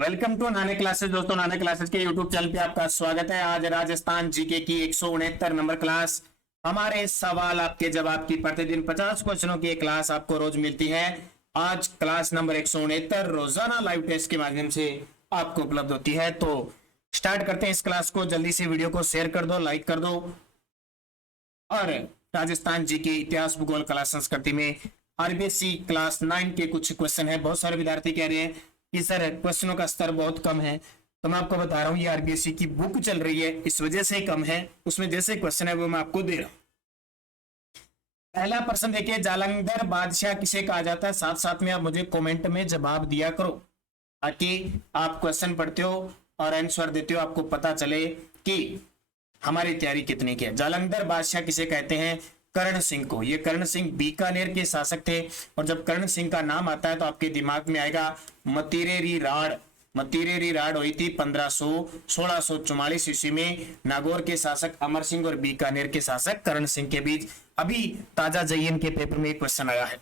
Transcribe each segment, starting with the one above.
Welcome to नाने classes. दोस्तों, नाने क्लासेस के यूट्यूब चैनल पे आपका स्वागत है। आज राजस्थान जीके की 169 नंबर क्लास। हमारे सवाल आपके जवाब की प्रतिदिन 50 क्वेश्चनों की एक क्लास आपको रोज मिलती है। आज क्लास नंबर 169 रोजाना लाइव टेस्ट के माध्यम से आपको उपलब्ध होती है। तो स्टार्ट करते हैं इस क्लास को। जल्दी से वीडियो को शेयर कर दो, लाइक कर दो। और राजस्थान जी के इतिहास, भूगोल, कला, संस्कृति में आरबीएससी क्लास 9 के कुछ क्वेश्चन है। बहुत सारे विद्यार्थी कह रहे हैं कि सर क्वेश्चनों का स्तर बहुत कम है। तो मैं आपको बता रहा हूँ, ये आरबीएससी की बुक चल रही है, इस वजह से कम है। उसमें जैसे क्वेश्चन है वो मैं आपको दे रहा हूँ। पहला प्रश्न देखिए, जालंधर बादशाह किसे कहा जाता है? साथ साथ में आप मुझे कमेंट में जवाब दिया करो, ताकि आप क्वेश्चन पढ़ते हो और आंसर देते हो, आपको पता चले कि हमारी तैयारी कितनी की है। जालंधर बादशाह किसे कहते हैं? कर्ण सिंह को। ये कर्ण सिंह बीकानेर के शासक थे। और जब कर्ण सिंह का नाम आता है तो आपके दिमाग में आएगा मतीरेरी राड़। मतीरेरी राड़ हुई थी 1644 ईस्वी में नागौर के शासक अमर सिंह और बीकानेर के शासक कर्ण सिंह के बीच। अभी ताजा जयन के पेपर में एक क्वेश्चन आया है।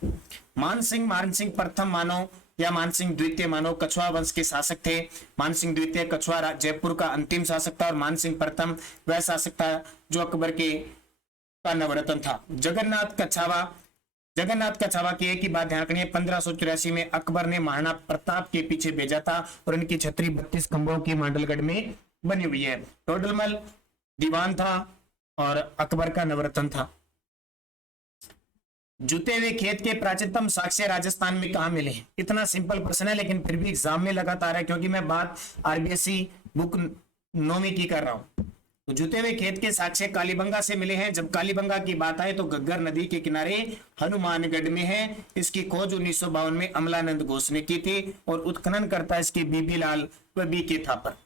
मान सिंह प्रथम मानो या मान सिंह द्वितीय मानो कछुआ वंश के शासक थे। मान सिंह द्वितीय कछुआ जयपुर का अंतिम शासक था और मान सिंह प्रथम वह शासक था जो अकबर के का नवरत्न था। जगन्नाथ कछावा की एक ही बात ध्यान रखनी है, 1584 में अकबर ने महाराणा प्रताप के पीछे भेजा था और इनकी छतरी 32 खंभों की मांडलगढ़ में बनी हुई है। टोडरमल दीवान था और अकबर का नवरत्न था। जूते हुए खेत के प्राचीनतम साक्ष्य राजस्थान में कहां मिले हैं? इतना सिंपल प्रश्न है, लेकिन फिर भी एग्जाम में लगातार है, क्योंकि मैं बात आरबीएससी बुक 9वीं की कर रहा हूं। तो जूते हुए खेत के साक्ष्य कालीबंगा से मिले हैं। जब कालीबंगा की बात आए तो घग्गर नदी के किनारे हनुमानगढ़ में है। इसकी खोज 1952 में अमलानंद घोष ने की थी और उत्खनन करता इसके बीबी लाल व बी के थापर।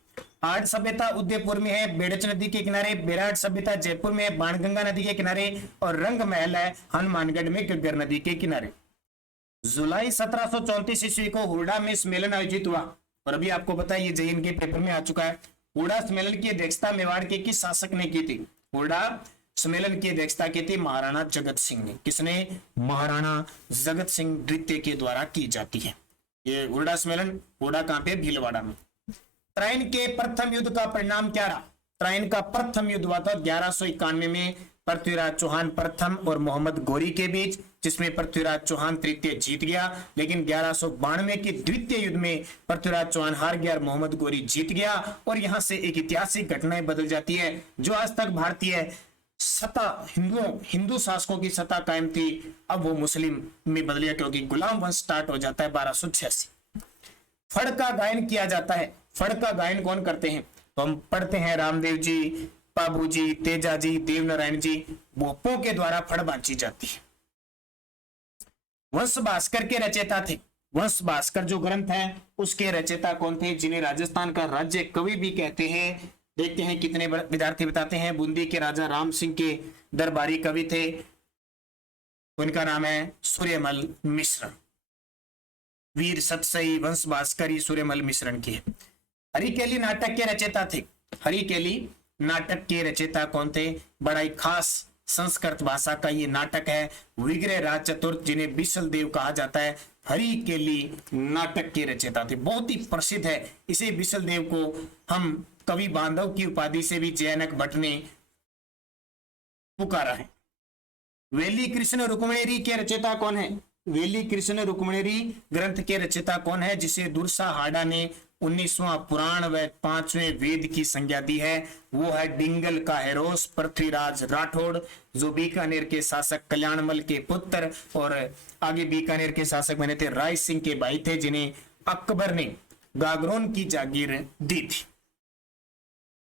आर्ट सभ्यता उदयपुर में है, बेड़च नदी के किनारे। बेराट सभ्यता जयपुर में है, बाणगंगा नदी के किनारे। और रंग महल है हनुमानगढ़ में, घग्गर नदी के किनारे। जुलाई 1734 ईस्वी को हुरडा में सम्मेलन आयोजित हुआ। और अभी आपको पता है, ये जैन के पेपर में आ चुका है। हुरडा सम्मेलन की अध्यक्षता मेवाड़ के किस शासक ने की थी? हुरडा सम्मेलन की अध्यक्षता की थी महाराणा जगत सिंह ने। किसने? महाराणा जगत सिंह द्वितीय के द्वारा की जाती है ये हुरडा सम्मेलन। हुरडा कहां पे? भीलवाड़ा में। त्राइन के प्रथम युद्ध का परिणाम क्या रहा? त्राइन का प्रथम युद्ध हुआ था 1191 में पृथ्वीराज चौहान प्रथम और मोहम्मद गोरी के बीच, जिसमें पृथ्वीराज चौहान तृतीय जीत गया। लेकिन 1192 के द्वितीय युद्ध में पृथ्वीराज चौहान हार गया और मोहम्मद गोरी जीत गया। और यहां से एक ऐतिहासिक घटनाएं बदल जाती है। जो आज तक भारतीय सत्ता हिंदू शासकों की सत्ता कायम थी, अब वो मुस्लिम में बदल गया, क्योंकि गुलाम वंश स्टार्ट हो जाता है 1286। फड़ का गायन किया जाता है। फड़ का गायन कौन करते हैं? तो हम पढ़ते हैं रामदेव जी, बाबू जी, तेजा जी, देवनारायण जी, बोपों के द्वारा फड़ बांची जाती है। वंश भास्कर के रचयिता थे। वंश भास्कर जो ग्रंथ है उसके रचयिता कौन थे, जिन्हें राजस्थान का राज्य कवि भी कहते हैं? देखते हैं कितने विद्यार्थी बताते हैं। बूंदी के राजा राम सिंह के दरबारी कवि थे, उनका नाम है सूर्यमल मिश्र। वीर सतसई वंश भास्कर सूर्यमल मिश्रण के। हरिकेली नाटक के रचयिता थे। हरिकेली नाटक के रचयिता कौन थे? बड़ा ही खास संस्कृत भाषा का ये नाटक है। विग्रह राज चतुर्थ, जिन्हें बिसल देव कहा जाता है, हरिकेली नाटक के रचयिता थे। बहुत ही प्रसिद्ध है। इसे बिसल देव को हम कवि बांधव की उपाधि से भी जयनक भट्ट ने पुकारा है। वेली कृष्ण रुक्मणेरी के रचयिता कौन है? वेली कृष्ण रुक्मणेरी ग्रंथ के रचयिता कौन है, जिसे दुर्सा हाडा ने 19वां पुराण व 5वें वेद की संज्ञा दी है? वो है डिंगल का हेरोस पृथ्वीराज राठौड़, जो बीकानेर के शासक कल्याणमल के पुत्र और आगे बीकानेर के शासक बने थे राय सिंह के भाई थे, जिन्हें अकबर ने गागरोन की जागीर दी थी।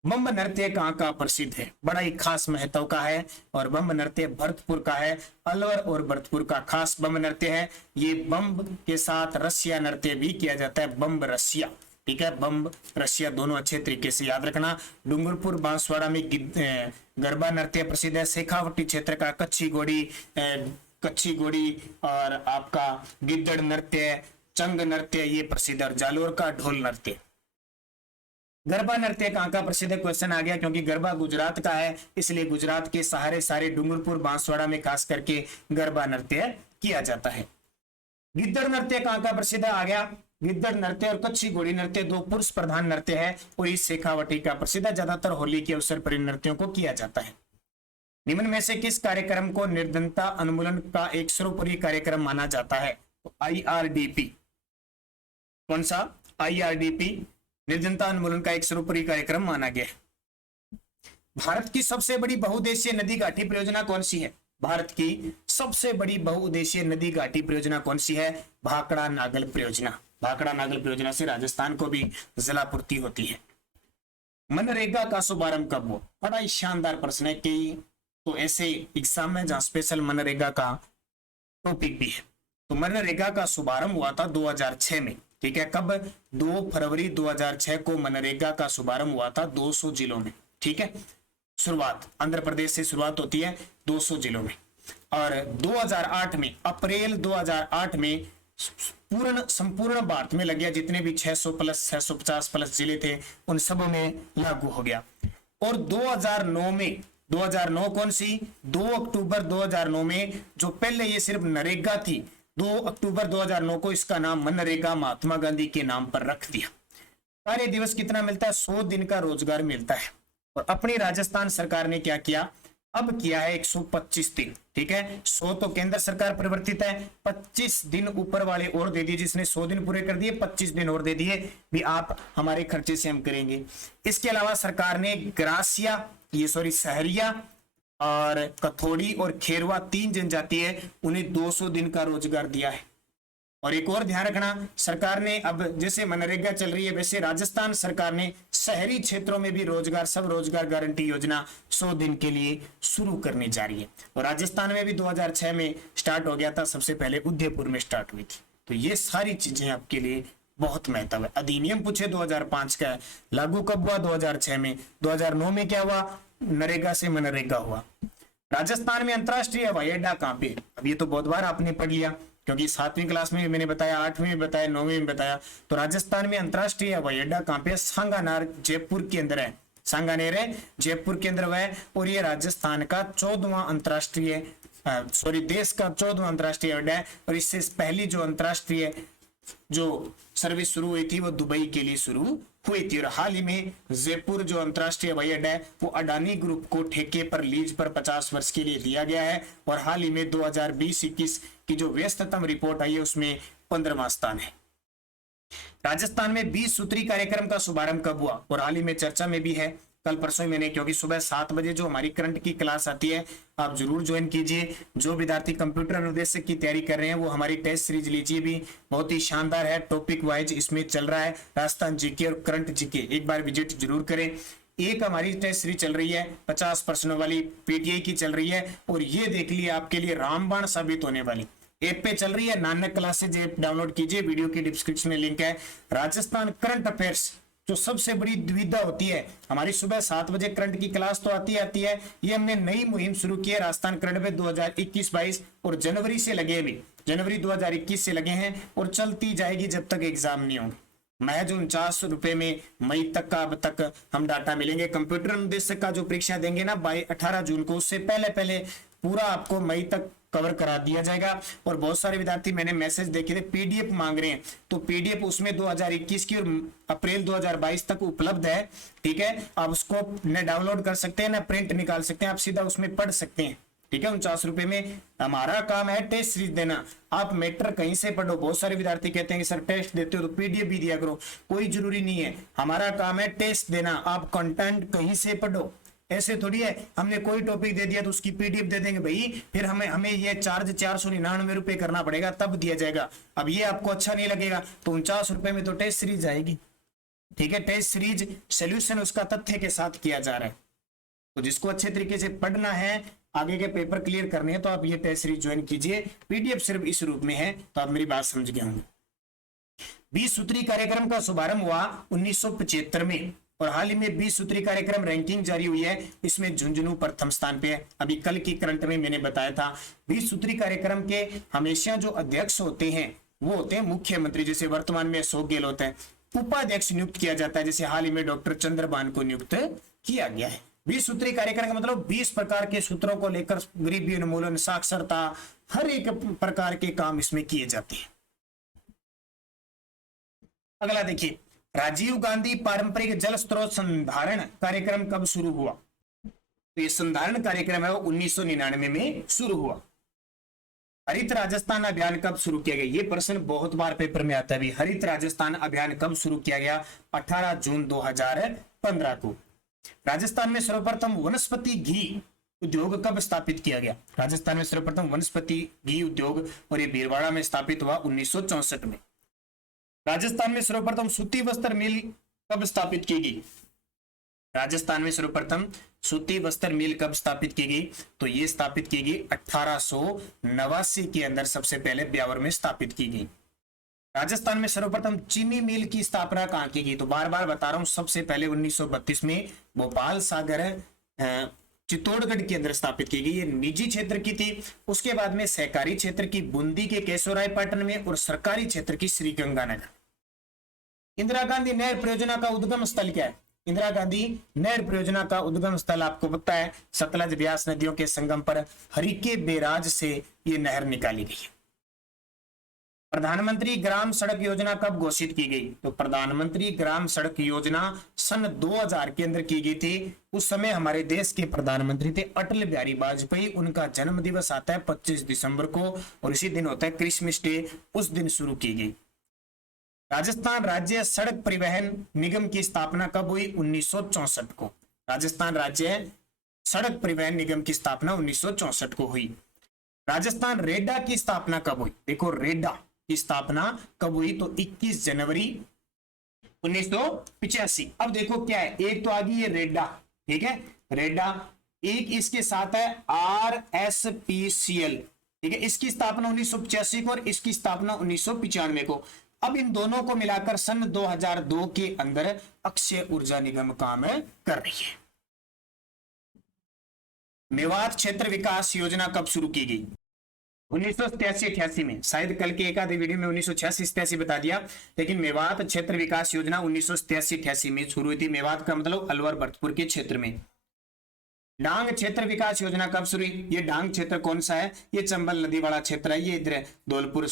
बम्ब नृत्य कहाँ का प्रसिद्ध है? बड़ा ही खास महत्व का है और बम्ब नृत्य भरतपुर का है। अलवर और भरतपुर का खास बम्ब नृत्य है। ये बम्ब के साथ रसिया नृत्य भी किया जाता है, बम्ब रसिया। ठीक है, बम्ब रसिया दोनों अच्छे तरीके से याद रखना। डूंगरपुर बांसवाड़ा में गरबा नृत्य प्रसिद्ध है। शेखावटी क्षेत्र का कच्ची घोड़ी और आपका गिद्दड़ नृत्य, चंग नृत्य ये प्रसिद्ध है। और जालोर का ढोल नृत्य। गरबा नृत्य कहाँ का प्रसिद्ध है? क्वेश्चन आ गया, क्योंकि गरबा गुजरात का है, इसलिए गुजरात के सारे डूंगरपुर बांसवाड़ा में खास करके गरबा नृत्य किया जाता है। गिद्दड़ नृत्य कहाँ का प्रसिद्ध है? आ गया गिद्दड़ नृत्य और कच्छी घोड़ी नृत्य दो पुरुष प्रधान नृत्य है और इस शेखावटी का प्रसिद्ध ज्यादातर होली के अवसर पर इन नृत्यों को किया जाता है। निम्न में से किस कार्यक्रम को निर्धनता उन्मूलन का एक सर्वोपरि कार्यक्रम माना जाता है? तो IRDP। कौन सा? IRDP निर्धनता उन्मूलन का एक सर्वोपरि कार्यक्रम माना गया है। भारत की सबसे बड़ी बहुउद्देशीय नदी घाटी परियोजना कौन सी है? भारत की सबसे बड़ी बहुउद्देशीय नदी घाटी परियोजना कौन सी है? भाखड़ा नागल परियोजना। भाखड़ा नागल परियोजना से राजस्थान को भी जलापूर्ति होती है। मनरेगा का शुभारंभ कब हुआ? बड़ा ही शानदार प्रश्न है कि तो ऐसे एग्जाम में जहां स्पेशल मनरेगा का टॉपिक भी है। तो मनरेगा का शुभारंभ हुआ था 2006 में। ठीक है, कब? 2 फरवरी 2006 को मनरेगा का शुभारंभ हुआ था 200 जिलों में। ठीक है, शुरुआत आंध्र प्रदेश से शुरुआत होती है 200 जिलों में, और 2008 में अप्रैल 2008 में संपूर्ण भारत में लग गया। जितने भी 600 प्लस 650 प्लस जिले थे उन सब में लागू हो गया। और 2009 में 2009 कौन सी? 2 अक्टूबर 2009 में, जो पहले ये सिर्फ नरेगा थी, 2 अक्टूबर 2009 को इसका नाम मनरेगा महात्मा गांधी के नाम पर रख दिया। कार्य दिवस कितना मिलता है? 100 दिन का रोजगार मिलता है। और अपनी राजस्थान सरकार ने क्या किया? अब किया है 125 दिन। ठीक है, 100 तो केंद्र सरकार परिवर्तित है, 25 दिन ऊपर वाले और दे दिए। जिसने 100 दिन पूरे कर दिए 25 दिन और दे दिए भी, आप हमारे खर्चे से हम करेंगे। इसके अलावा सरकार ने ग्रासिया सहरिया और कथोड़ी और खेरवा 3 जनजाति है, उन्हें 200 दिन का रोजगार दिया है। और एक और ध्यान रखना, सरकार ने अब जैसे मनरेगा चल रही है वैसे राजस्थान सरकार ने शहरी क्षेत्रों में भी सब रोजगार गारंटी योजना 100 दिन के लिए शुरू करने जा रही है। और राजस्थान में भी 2006 में स्टार्ट हो गया था, सबसे पहले उदयपुर में स्टार्ट हुई थी। तो ये सारी चीजें आपके लिए बहुत महत्व है। अधिनियम पूछे 2005 का, लागू कब हुआ? 2006 में। 2009 में क्या हुआ? नरेगा से मनरेगा हुआ। राजस्थान में अंतरराष्ट्रीय हवाई अड्डा कहाँ पे? अब ये तो बहुत बार आपने पढ़ लिया, क्योंकि 7वीं क्लास में भी मैंने बताया, 8वीं में बताया, 9वीं में बताया। तो राजस्थान में अंतरराष्ट्रीय हवाई अड्डा कहाँ पे? सांगानेर जयपुर के अंदर है। सांगानेर है जयपुर के अंदर है। और ये राजस्थान का 14वां अंतरराष्ट्रीय देश का 14वां अंतरराष्ट्रीय अड्डा है। और इससे पहली जो अंतरराष्ट्रीय जो सर्विस शुरू हुई थी वो दुबई के लिए शुरू हुई थी। और हाल ही में जयपुर जो अंतरराष्ट्रीय हवाई अड्डा है वो अडानी ग्रुप को ठेके पर लीज पर 50 वर्ष के लिए दिया गया है। और हाल ही में 2020-21 की जो व्यस्ततम रिपोर्ट आई है उसमें 15वां स्थान है। राजस्थान में 20 सूत्री कार्यक्रम का शुभारंभ कब हुआ? और हाल ही में चर्चा में भी है, कल परसों मैंने, क्योंकि सुबह 7 बजे जो हमारी करंट की क्लास आती है आप जरूर ज्वाइन कीजिए। जो विद्यार्थी कंप्यूटर अनुदेशक की तैयारी कर रहे हैं वो हमारी टेस्ट सीरीज लीजिए भी, बहुत ही शानदार है। टॉपिक वाइज इसमें चल रहा है राजस्थान जीके और करंट जीके, एक बार विजिट जरूर करें। एक हमारी टेस्ट सीरीज चल रही है 50 प्रश्न वाली, पीटीआई की चल रही है, और ये देख लिए आपके लिए रामबाण साबित होने वाली। ऐप पे चल रही है, नानक क्लासेज ऐप डाउनलोड कीजिए, वीडियो की डिस्क्रिप्शन में लिंक है। राजस्थान करंट अफेयर्स जो सबसे बड़ी दुविधा होती है, हमारी सुबह 7 बजे करंट की क्लास तो आती है, ये हमने नई मुहिम शुरू की है राजस्थान करंट पे 2021-22, और जनवरी से लगे भी, जनवरी 2021 से लगे हैं और चलती जाएगी जब तक एग्जाम नहीं होंगे। महज 49 रुपए में मई तक का अब तक हम डाटा मिलेंगे। कंप्यूटर अनुदेशक का जो परीक्षा देंगे ना 18 जून को, उससे पहले पूरा आपको मई तक कवर करा दिया जाएगा। और बहुत सारे विद्यार्थी मैंने मैसेज देखे थे पीडीएफ मांग रहे हैं, तो पीडीएफ उसमें 2021 की और अप्रैल 2022 तक उपलब्ध है। ठीक है, आप उसको न डाउनलोड कर सकते हैं ना प्रिंट निकाल सकते हैं, आप सीधा उसमें पढ़ सकते हैं। ठीक है, 49 रुपए में हमारा काम है टेस्ट सीरीज देना। आप मैटर कहीं से पढ़ो, बहुत सारे विद्यार्थी कहते हैं कि सर टेस्ट देते हो तो पीडीएफ भी दिया करो, कोई जरूरी नहीं है। हमारा काम है टेस्ट देना, आप कंटेंट कहीं से पढ़ो। ऐसे थोड़ी है हमने कोई टॉपिक दे दिया तो उसकी पीडीएफ दे देंगे भाई, फिर हमें ये चार्ज 499 रुपए करना पड़ेगा तब दिया जाएगा। अब ये आपको अच्छा नहीं लगेगा तो 49 रुपए में तो टेस्ट सीरीज आएगी। ठीक है, टेस्ट सीरीज सोल्यूशन उसका तथ्य के साथ किया जा रहा है। तो जिसको अच्छे तरीके से पढ़ना है, आगे के पेपर क्लियर करने हैं, तो आप ये टेस्ट सीरीज ज्वाइन कीजिए। पीडीएफ सिर्फ इस रूप में है, तो आप मेरी बात समझ गए होंगे। 20 सूत्री कार्यक्रम का शुभारंभ हुआ 1975 में, और हाल ही में 20 सूत्री कार्यक्रम रैंकिंग जारी हुई है, इसमें झुंझुनू प्रथम स्थान पे है। अभी कल की करंट में मैंने बताया था 20 सूत्री कार्यक्रम के हमेशा जो अध्यक्ष होते हैं वो होते हैं मुख्यमंत्री, जैसे वर्तमान में अशोक गहलोत है। उपाध्यक्ष नियुक्त किया जाता है, जैसे हाल ही में डॉक्टर चंद्रबान को नियुक्त किया गया है। 20 सूत्री कार्यक्रम का मतलब 20 प्रकार के सूत्रों को लेकर गरीबी उन्मूलन, साक्षरता, हर एक प्रकार के काम इसमें किए जाते हैं। अगला देखिए, राजीव गांधी पारंपरिक जल स्रोत संधारण कार्यक्रम कब शुरू हुआ? तो ये संधारण कार्यक्रम है वो 1999 में शुरू हुआ। हरित राजस्थान अभियान कब शुरू किया गया? ये प्रश्न बहुत बार पेपर में आता है भी, हरित राजस्थान अभियान कब शुरू किया गया? 18 जून 2015 को। राजस्थान में सर्वप्रथम वनस्पति घी उद्योग कब स्थापित किया गया? राजस्थान में सर्वप्रथम वनस्पति घी उद्योग और ये भीलवाड़ा में स्थापित हुआ 1964 में। राजस्थान में सर्वप्रथम सूती वस्त्र मिल कब स्थापित की गई? राजस्थान में सर्वप्रथम सूती वस्त्र मिल कब स्थापित की गई? तो ये स्थापित की गई 1889 के अंदर, सबसे पहले ब्यावर में स्थापित की गई। राजस्थान में सर्वप्रथम चीनी मिल की स्थापना कहां की गई? तो बार बार बता रहा हूं, सबसे पहले 1932 में भोपाल सागर चित्तौड़गढ़ के अंदर स्थापित की गई। ये निजी क्षेत्र की थी। उसके बाद में सहकारी क्षेत्र की बूंदी के केशवरायपाटन में और सरकारी क्षेत्र की श्रीगंगानगर। इंदिरा गांधी नहर परियोजना का उद्गम स्थल क्या है? इंदिरा गांधी नहर परियोजना का उद्गम स्थल आपको पता है, सतलज ब्यास नदियों के संगम पर हरिके बैराज से ये नहर निकाली गई है। प्रधानमंत्री ग्राम सड़क योजना कब घोषित की गई? तो प्रधानमंत्री ग्राम सड़क योजना सन 2000 के अंदर की गई थी। उस समय हमारे देश के प्रधानमंत्री थे अटल बिहारी वाजपेयी। उनका जन्म दिवस आता है 25 दिसंबर को और इसी दिन होता है क्रिसमस डे, उस दिन शुरू की गई। राजस्थान राज्य सड़क परिवहन निगम की स्थापना कब हुई? 1964 को। राजस्थान राज्य सड़क परिवहन निगम की स्थापना 1964 को हुई। राजस्थान रेडा की स्थापना कब हुई? देखो, रेडा की स्थापना कब हुई? तो 21 जनवरी 1985। अब देखो क्या है, एक तो आ गई ये रेडा, ठीक है, रेडा। एक इसके साथ है RSPCL, ठीक है, इसकी स्थापना 1985 को और इसकी स्थापना 1995 को। अब इन दोनों को मिलाकर सन 2002 के अंदर अक्षय ऊर्जा निगम काम कर रही है। मेवात क्षेत्र विकास योजना कब शुरू की गई? 1987-88 में। शायद कल के एक आधे वीडियो में 1986-87 बता दिया, लेकिन मेवात क्षेत्र विकास योजना 1987-88 में शुरू हुई थी। मेवात का मतलब अलवर भरतपुर के क्षेत्र में। डांग क्षेत्र विकास योजना कब शुरू हुई? ये डांग क्षेत्र कौन सा है? ये चंबल नदी वाला क्षेत्र है। ये इधर धौलपुर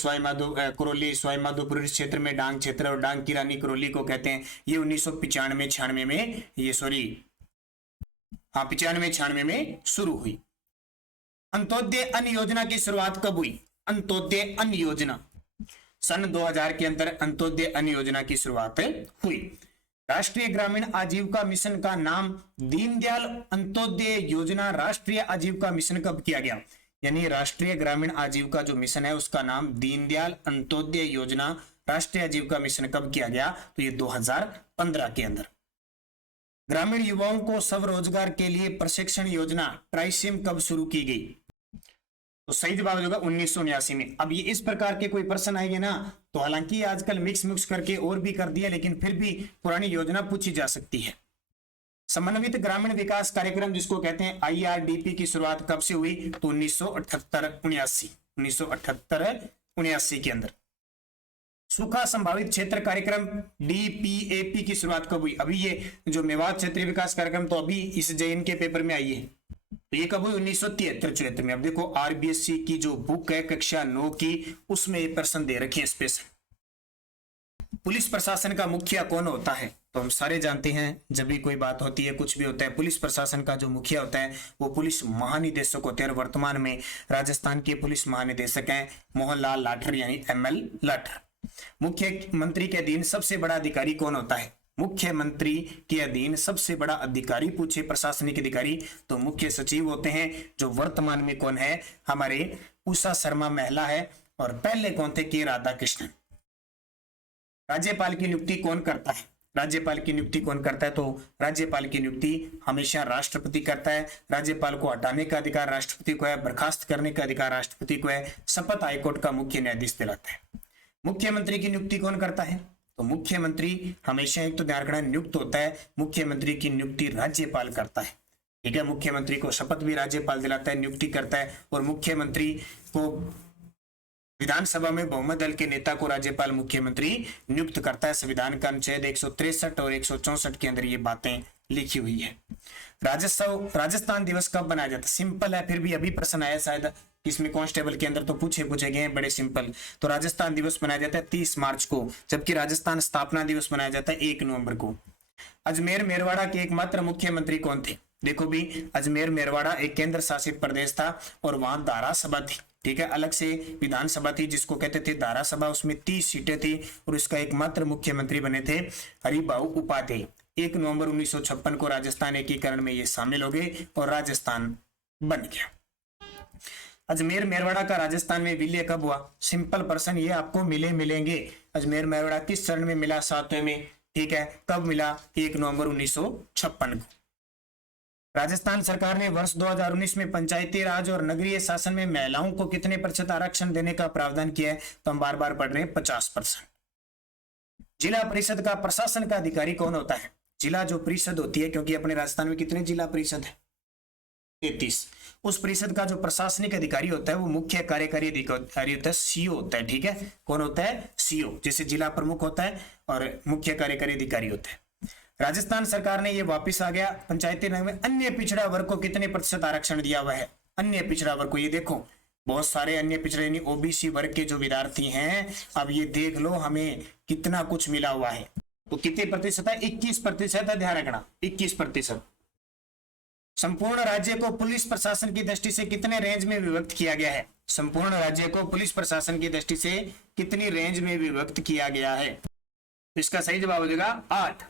करौली सवाईमाधोपुर क्षेत्र में डांग क्षेत्र और डांग की रानी करौली को कहते हैं। ये 1995-96 में, ये सॉरी हाँ 95-96 में शुरू हुई। अंत्योदय अन्न योजना की शुरुआत कब हुई? अंत्योदय अन्न योजना सन 2000 के अंदर अंत्योदय अन्न योजना की शुरुआत हुई। राष्ट्रीय ग्रामीण आजीविका मिशन का नाम दीनदयाल अंत्योदय योजना राष्ट्रीय आजीविका मिशन कब किया गया? यानी राष्ट्रीय ग्रामीण आजीविका जो मिशन है उसका नाम दीनदयाल अंत्योदय योजना राष्ट्रीय आजीविका मिशन कब किया गया? तो ये 2015 के अंदर। ग्रामीण युवाओं को स्वरोजगार के लिए प्रशिक्षण योजना ट्राइसिम कब शुरू की गई? तो सही जवाब होगा 1979 में। अब ये इस प्रकार के कोई प्रश्न आएंगे ना, तो हालांकि आजकल मिक्स करके और भी कर दिया, लेकिन फिर भी पुरानी योजना पूछी जा सकती है। समन्वित ग्रामीण विकास कार्यक्रम जिसको कहते हैं IRDP की शुरुआत कब से हुई? तो 1978-79 के अंदर। सूखा संभावित क्षेत्र कार्यक्रम DPAP की शुरुआत कब हुई? अभी ये जो मेवात क्षेत्रीय विकास कार्यक्रम तो अभी इस JN के पेपर में आई है, तो ये कब हुई? 1973-74 में। अब देखो RBSC की जो बुक है कक्षा 9 की, उसमें ये प्रश्न दे रखे हैं स्पेशल। पुलिस प्रशासन का मुखिया कौन होता है? तो हम सारे जानते हैं, जब भी कोई बात होती है, कुछ भी होता है, पुलिस प्रशासन का जो मुखिया होता है वो पुलिस महानिदेशक होते हैं। और वर्तमान में राजस्थान के पुलिस महानिदेशक हैं मोहनलाल लाठर यानी ML लाठर। मुख्यमंत्री के अधीन सबसे बड़ा अधिकारी कौन होता है? मुख्यमंत्री के अधीन सबसे बड़ा अधिकारी पूछे प्रशासनिक अधिकारी तो मुख्य सचिव होते हैं, जो वर्तमान में कौन है? हमारे उषा शर्मा महिला है। और पहले कौन थे? के राधाकृष्णन। राज्यपाल की नियुक्ति कौन करता है? राज्यपाल की नियुक्ति कौन करता है? तो राज्यपाल की नियुक्ति हमेशा राष्ट्रपति करता है। राज्यपाल को हटाने का अधिकार राष्ट्रपति को है, बर्खास्त करने का अधिकार राष्ट्रपति को है, शपथ हाईकोर्ट का मुख्य न्यायाधीश दिलाता है। मुख्यमंत्री की नियुक्ति कौन करता है? तो मुख्यमंत्री हमेशा एक तो ध्यान रखना नियुक्त होता है, मुख्यमंत्री की नियुक्ति राज्यपाल करता है, ठीक है। मुख्यमंत्री को शपथ भी राज्यपाल दिलाता है, नियुक्ति करता है। और मुख्यमंत्री को विधानसभा में बहुमत दल के नेता को राज्यपाल मुख्यमंत्री नियुक्त करता है। संविधान का अनुच्छेद 163 और 164 के अंदर ये बातें लिखी हुई है। राजस्थान दिवस कब मनाया जाता है? सिंपल है, फिर भी अभी प्रश्न आया शायद इसमें कांस्टेबल के अंदर तो पूछे गए हैं बड़े सिंपल। तो राजस्थान दिवस मनाया जाता है 30 मार्च को, जबकि राजस्थान स्थापना दिवस मनाया जाता है 1 नवंबर को। अजमेर मेरवाड़ा के एकमात्र मुख्यमंत्री कौन थे? देखो भी, अजमेर मेरवाड़ा एक केंद्र शासित प्रदेश था और वहां धारा सभा थी, ठीक है, अलग से विधानसभा थी जिसको कहते थे धारा सभा, उसमें 30 सीटें थी और इसका एकमात्र मुख्यमंत्री बने थे हरिभाऊ उपाध्याय। 1 नवंबर 1956 को राजस्थान एकीकरण में ये शामिल हो गए और राजस्थान बन गया। अजमेर मेरवाड़ा का राजस्थान में विलय कब हुआ? सिंपल प्रश्न, ये आपको मिलेंगे। अजमेर मेरवाड़ा किस चरण में मिला? 7वें में, ठीक है। कब मिला? 1 नवंबर 1956 को। राजस्थान सरकार ने वर्ष 2019 में पंचायती राज और नगरीय शासन में महिलाओं को कितने प्रतिशत आरक्षण देने का प्रावधान किया है? तो हम बार बार पढ़ रहे हैं 50%। जिला परिषद का प्रशासन का अधिकारी कौन होता है? जिला जो परिषद होती है, क्योंकि अपने राजस्थान में कितने जिला परिषद है? 33। उस परिषद का जो प्रशासनिक अधिकारी होता है वो मुख्य कार्यकारी अधिकारी होता है, सीओ होता है, ठीक है। कौन होता है? सीओ। जैसे जिला प्रमुख होता है और मुख्य कार्यकारी अधिकारी होता है। राजस्थान सरकार ने ये वापस आ गया पंचायती राज में अन्य पिछड़ा वर्ग को कितने प्रतिशत आरक्षण दिया हुआ है? अन्य पिछड़ा वर्ग को, ये देखो बहुत सारे अन्य पिछड़े यानी ओबीसी वर्ग के जो विद्यार्थी हैं, अब ये देख लो हमें कितना कुछ मिला हुआ है। तो कितने प्रतिशत है? 21% है, ध्यान रखना 21%। संपूर्ण राज्य को पुलिस प्रशासन की दृष्टि से कितने रेंज में विभक्त किया गया है? संपूर्ण राज्य को पुलिस प्रशासन की दृष्टि से कितनी रेंज में विभक्त किया गया है? तो इसका सही जवाब हो जाएगा 8।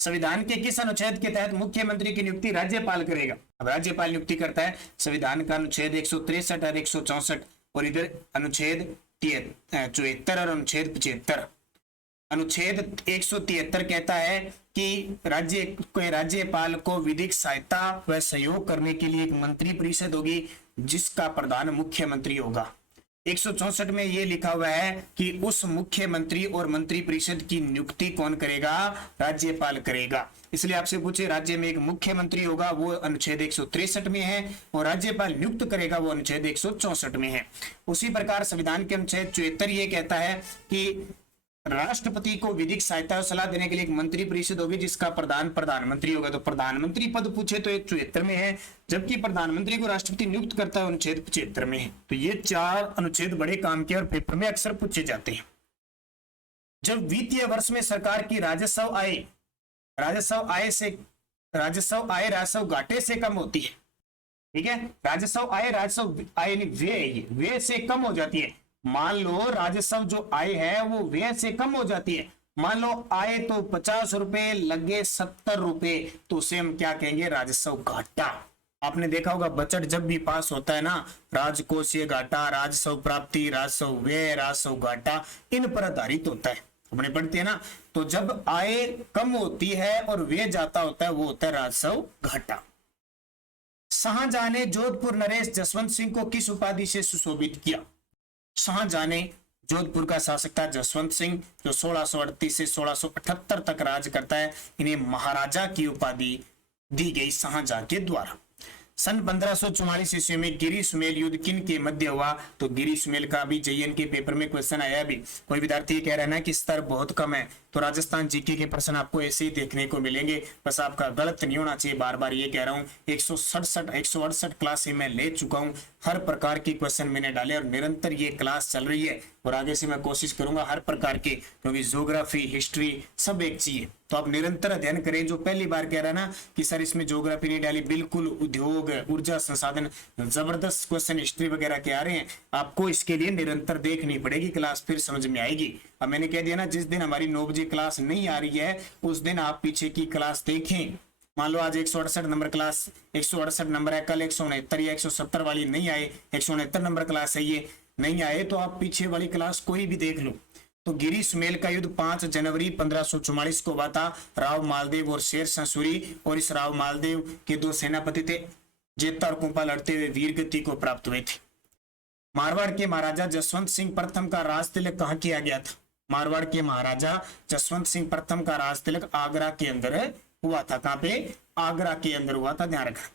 संविधान के किस अनुच्छेद के तहत मुख्यमंत्री की नियुक्ति राज्यपाल करेगा? अब राज्यपाल नियुक्ति करता है संविधान का अनुच्छेद 163 और 164 और इधर अनुच्छेद 74 और अनुच्छेद 75। अनुच्छेद 173 कहता है कि राज्यपाल को विधिक सहायता व सहयोग करने के लिए एक मंत्री परिषद होगी जिसका प्रधान मुख्यमंत्री होगा। 164 में यह लिखा हुआ है कि उस मुख्यमंत्री और मंत्री परिषद की नियुक्ति कौन करेगा? राज्यपाल करेगा। इसलिए आपसे पूछे राज्य में एक मुख्यमंत्री होगा, वो अनुच्छेद 163 में है, और राज्यपाल नियुक्त करेगा, वो अनुच्छेद 164 में है। उसी प्रकार संविधान के अनुच्छेद 74 ये कहता है कि राष्ट्रपति को विधिक सहायता और सलाह देने के लिए एक मंत्री परिषद होगी जिसका प्रधानमंत्री होगा। तो प्रधानमंत्री पद पूछे तो 74 में है, जबकि प्रधानमंत्री को राष्ट्रपति नियुक्त करता है अनुच्छेद 75 में है। तो ये 4 अनुच्छेद बड़े काम के और पेपर में अक्सर पूछे जाते हैं। जब वित्तीय वर्ष में सरकार की राजस्व राजस्व घाटे से कम होती है, ठीक है, राजस्व आय व्यय से कम हो जाती है। मान लो राजस्व जो आय है वो व्यय से कम हो जाती है। मान लो आए तो 50 रुपए, लगे 70 रुपए, तो उसे हम क्या कहेंगे? राजस्व घाटा। आपने देखा होगा बजट जब भी पास होता है ना, राजकोषीय घाटा, राजस्व प्राप्ति, राजस्व व्यय, राजस्व घाटा, इन पर आधारित होता है, हमने पढ़ते हैं ना। तो जब आय कम होती है और व्यय जाता होता है वो होता है राजस्व घाटा। शाहजहां ने जोधपुर नरेश जसवंत सिंह को किस उपाधि से सुशोभित किया? शाहजहां ने जोधपुर का शासक था जसवंत सिंह, जो 1638 से 1678 तक राज करता है। इन्हें महाराजा की उपाधि दी गई शाहजहां के द्वारा। सन 1544 ईस्वी में गिरी सुमेल युद्ध किन के मध्य हुआ? तो गिरी सुमेल का भी JN के पेपर में क्वेश्चन आया। भी कोई विद्यार्थी कह रहा है ना कि स्तर बहुत कम है, तो राजस्थान जीके के प्रश्न आपको ऐसे ही देखने को मिलेंगे। बस आपका गलत नहीं होना चाहिए, बार बार ये कह रहा हूँ। 168 क्लास मैं ले चुका हूँ, हर प्रकार की क्वेश्चन मैंने डाले और निरंतर ये क्लास चल रही है और आगे से मैं कोशिश करूंगा हर प्रकार के, क्योंकि ज्योग्राफी हिस्ट्री सब एक चाहिए। तो आप निरंतर अध्ययन करें। जो पहली बार कह रहा है ना कि सर इसमें ज्योग्राफी नहीं डाली, बिल्कुल उद्योग, ऊर्जा संसाधन, जबरदस्त क्वेश्चन हिस्ट्री वगैरह के आ रहे हैं, आपको इसके लिए निरंतर देखनी पड़ेगी क्लास, फिर समझ में आएगी। अब मैंने कह दिया ना, जिस दिन हमारी 9 बजे क्लास नहीं आ रही है उस दिन आप पीछे की क्लास देखें। मान लो आज 168 नंबर क्लास, 168 नंबर है, कल 169 या 170 वाली नहीं आए, 169 नंबर क्लास है, ये नहीं आए तो आप पीछे वाली क्लास कोई भी देख लो। तो गिरी सुमेल का युद्ध 5 जनवरी 1544 को हुआ था। राव मालदेव और शेर शाह सूरी, और इस राव मालदेव के 2 सेनापति थे, जेता और कुंपा लड़ते हुए वीर गति को प्राप्त हुए थे। मारवाड़ के महाराजा जसवंत सिंह प्रथम का राज तिलक कहाँ किया गया था? मारवाड़ के महाराजा जसवंत सिंह प्रथम का राज तिलक आगरा के अंदर हुआ था। कहां पे? आगरा के अंदर हुआ था, ध्यान रखना।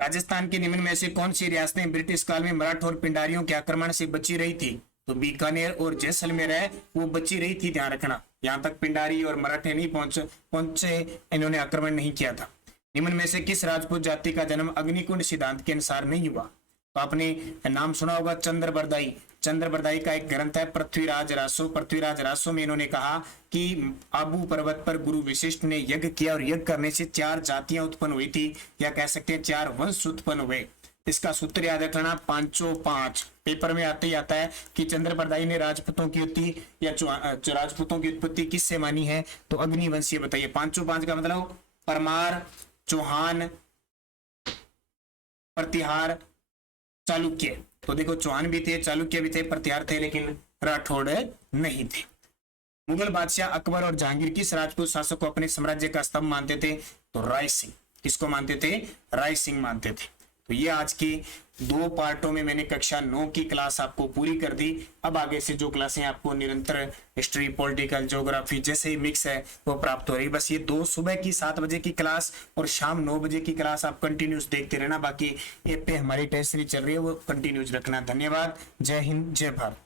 राजस्थान के निम्न में से कौन सी रियासतें ब्रिटिश काल में मराठा और पिंडारियों के आक्रमण से बची रही थी? तो बीकानेर और जैसलमेर है वो बची रही थी, ध्यान रखना। यहां तक पिंडारी और मराठे नहीं पहुंचे, इन्होंने आक्रमण नहीं किया था। निम्न में से किस राजपूत जाति का जन्म अग्निकुंड सिद्धांत के अनुसार नहीं हुआ? तो आपने नाम सुना होगा चंद्रबरदाई। चंद्रबरदाई का एक ग्रंथ है पृथ्वीराज रासो। पृथ्वीराज रासो में इन्होंने कहा कि आबू पर्वत पर गुरु विशिष्ट ने यज्ञ किया और यज्ञ करने से 4 जातियां उत्पन्न हुई थी, या कह सकते हैं 4 वंश उत्पन्न हुए। इसका सूत्र याद रखना 505। पेपर में आते ही आता है कि चंद्रबरदाई ने राजपूतों की उत्पत्ति या राजपूतों की उत्पत्ति किससे मानी है? तो अग्निवंशीय। बताइए 505 का मतलब परमार, चौहान, प्रतिहार, चालुक्य। तो देखो चौहान भी थे, चालुक्य भी थे, प्रतिहार थे, लेकिन राठौड़ नहीं थे। मुगल बादशाह अकबर और जहांगीर किस राजपूत शासक को अपने साम्राज्य का स्तंभ मानते थे? तो राय सिंह। किसको मानते थे? राय सिंह मानते थे। तो ये आज की 2 पार्टों में मैंने कक्षा 9 की क्लास आपको पूरी कर दी। अब आगे से जो क्लासें आपको निरंतर हिस्ट्री, पॉलिटिकल, ज्योग्राफी जैसे ही मिक्स है वो प्राप्त हो रही। बस ये 2 सुबह की 7 बजे की क्लास और शाम 9 बजे की क्लास आप कंटिन्यूस देखते रहना। बाकी ये पे हमारी टेस्ट सीरीज चल रही है वो कंटिन्यूस रखना। धन्यवाद। जय हिंद, जय भारत।